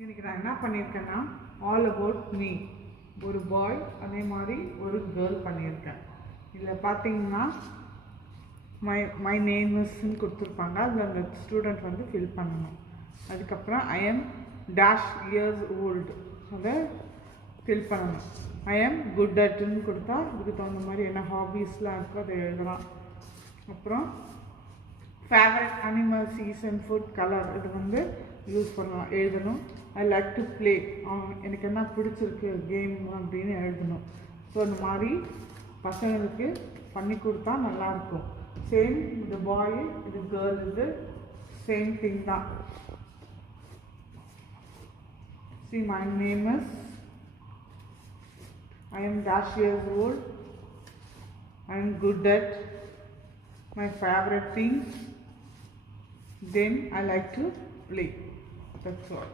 இன்றைக்கி நான் என்ன பண்ணியிருக்கேன்னா ஆல் அபவுட் மீ, ஒரு பாய் அதே மாதிரி ஒரு கேர்ள் பண்ணியிருக்கேன். இதில் பார்த்தீங்கன்னா மை நேம்ஸ்ன்னு கொடுத்துருப்பாங்க. அதில் அந்த ஸ்டூடெண்ட் வந்து ஃபில் பண்ணணும். அதுக்கப்புறம் I am dash years old அதை ஃபில் பண்ணணும். ஐ எம் குட் அட்னு கொடுத்தா இதுக்கு தகுந்த மாதிரி என்ன ஹாபீஸ்லாம் இருக்கோ அதை எழுதலாம். அப்புறம் favourite animal, season, food, colour இது வந்து யூஸ் பண்ணலாம், எழுதணும். ஐ லைக் டு ப்ளே, எனக்கு என்ன பிடிச்சிருக்கு கேம் அப்படின்னு எழுதணும். ஸோ இந்த மாதிரி பசங்களுக்கு பண்ணி கொடுத்தா நல்லாயிருக்கும். சேம் இது பாய், இது கேர்ள், இது சேம் திங் தான். See, my name is, I am dash years old, I am good at my favorite things, then I like to play. That's all.